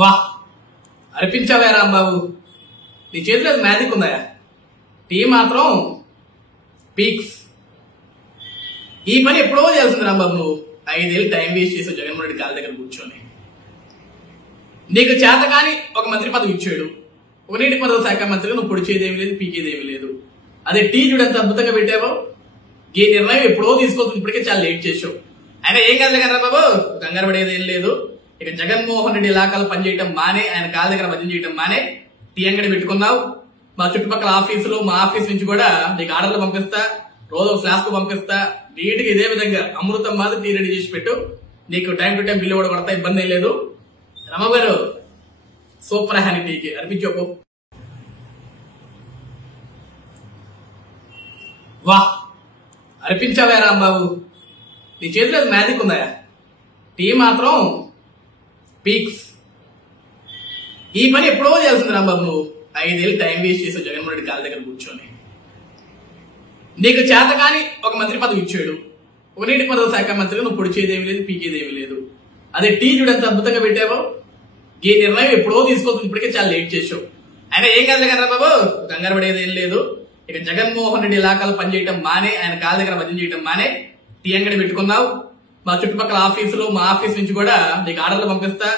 వాహ్ అనిపించావా రాంబాబు, నీ చేతిలో మ్యాజిక్ ఉందా? టీ మాత్రం పీక్స్. ఈ పని ఎప్పుడో చేయాల్సింది రాంబాబు. నువ్వు 5 ఏళ్ళు టైం వేస్ట్ చేసావు జగన్మోహన్ రెడ్డి కాళ్ళ దగ్గర కూర్చొని. నీకు చేత కాని ఒక మంత్రి పదవి ఇచ్చాడు, ఒక నీటిపారుదల శాఖ మంత్రిగా నువ్వు పొడిచేదేమీ లేదు, పీకేదేమీ లేదు. అదే టీ చూడంత అద్భుతంగా పెట్టావో. ఈ నిర్ణయం ఎప్పుడో తీసుకోవచ్చు, ఇప్పటికే చాలా లేట్ చేసావు. ఆయన ఏం కాదు కదా బాబు, కంగారు పడేది ఏం లేదు. ఇక జగన్మోహన్ రెడ్డి ఇలాకాలు పనిచేయటం మానే, ఆయన కాళ్ళ దగ్గర భజన చేయటం మానే. టీ అంగడి పెట్టుకున్నావు. మా చుట్టుపక్కల ఆఫీసులు, మా ఆఫీస్ నుంచి కూడా నీకు ఆర్డర్లు పంపిస్తా, రోజు ఫ్లాస్క్ పంపిస్తా. నీటికి ఇదే విధంగా అమృతం మాత్రం టీ రెడీ చేసి పెట్టు. నీకు టైం టు టైం బిల్లు కూడా పడతా, ఇబ్బంది ఏం లేదు. రమ గారు సూపర్ హ్యానీ టీకి అనిపించకు. వాహ్ అనిపించావా రాంబాబు, నీ చేతిలో మ్యాజిక్ ఉందా? టీ మాత్రం పీక్స్. ఈ పని ఎప్పుడో చేయాల్సింది రాంబాబు. నువ్వు 5 ఏళ్ళు టైం వేస్ట్ చేసావు జగన్మోహన్ రెడ్డి కాళ్ళ దగ్గర కూర్చొని. నీకు చేత కాని ఒక మంత్రి పదవి ఇచ్చాడు, ఒక నీటిపారుదల శాఖ మంత్రిగా నువ్వు పొడిచేదేమీ లేదు, పీకేదేమీ లేదు. అదే టీ చూడంత అద్భుతంగా పెట్టావో. ఈ నిర్ణయం ఎప్పుడో తీసుకోవచ్చు, ఇప్పటికే చాలా లేట్ చేసావు. ఆయన ఏం కాదు కదా బాబు, కంగారు పడేది ఏం లేదు. ఇక జగన్మోహన్ రెడ్డి ఇలాకాలు పనిచేయటం మానే, ఆయన కాళ్ళ దగ్గర భజన చేయటం మానే. టీ అంగడి పెట్టుకున్నావు. మా చుట్టుపక్కల ఆఫీసులు, మా ఆఫీస్ నుంచి కూడా నీకు ఆర్డర్లు పంపిస్తా,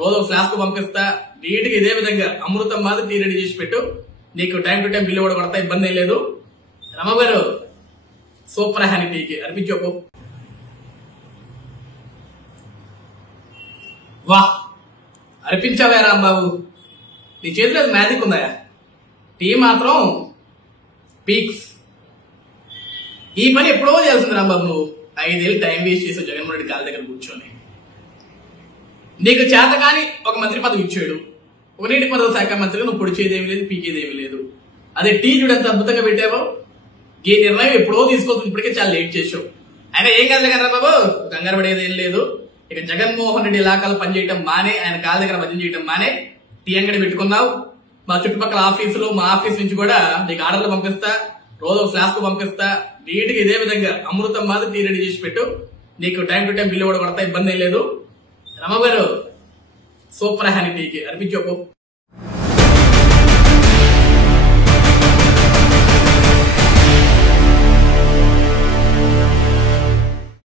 రోజు ఫ్లాస్క్ పంపిస్తా. నీటికి ఇదే విధంగా అమృతం మాత్రం టీ రెడీ చేసి పెట్టు. నీకు టైం టు టైం బిల్లు కూడా పడతా, ఇబ్బంది ఏం లేదు. రమ గారు సూపర్ హ్యానీ టీకి అనిపించకు. వాహ్ అనిపించావా రాంబాబు, నీ చేతిలో మ్యాజిక్ ఉందా? టీ మాత్రం పీక్స్. ఈ పని ఎప్పుడో చేయాల్సింది రాంబాబు. నువ్వు 5 ఏళ్ళు టైం వేస్ట్ చేసావు జగన్మోహన్ రెడ్డి కాళ్ళ దగ్గర కూర్చొని. నీకు చేత కాని ఒక మంత్రి పదవి ఇచ్చాడు, ఒక నీటిపారుదల శాఖ మంత్రిగా నువ్వు పొడిచేదేమీ లేదు, పీకేదేమీ లేదు. అదే టీ చూడంత అద్భుతంగా పెట్టావో. ఈ నిర్ణయం ఎప్పుడో తీసుకోవచ్చు, ఇప్పటికే చాలా లేట్ చేసావు. ఆయన ఏం కాదు కదా బాబు, కంగారు పడేది ఏం లేదు. ఇక జగన్మోహన్ రెడ్డి ఇలాకాలు పనిచేయటం మానే, ఆయన కాళ్ళ దగ్గర భజన చేయటం మానే. టీ అంగడి పెట్టుకున్నావు. మా చుట్టుపక్కల ఆఫీసులు, మా ఆఫీస్ నుంచి కూడా నీకు ఆర్డర్లు పంపిస్తా, రోజు ఫ్లాస్క్ పంపిస్తా. నీటికి ఇదే విధంగా అమృతం మాత్రం టీ రెడీ చేసి పెట్టు. నీకు టైం టు టైం బిల్లు కూడా పడతా, ఇబ్బంది ఏం లేదు. రమ గారు సూపర్ హ్యానీ టీకి అనిపించకు.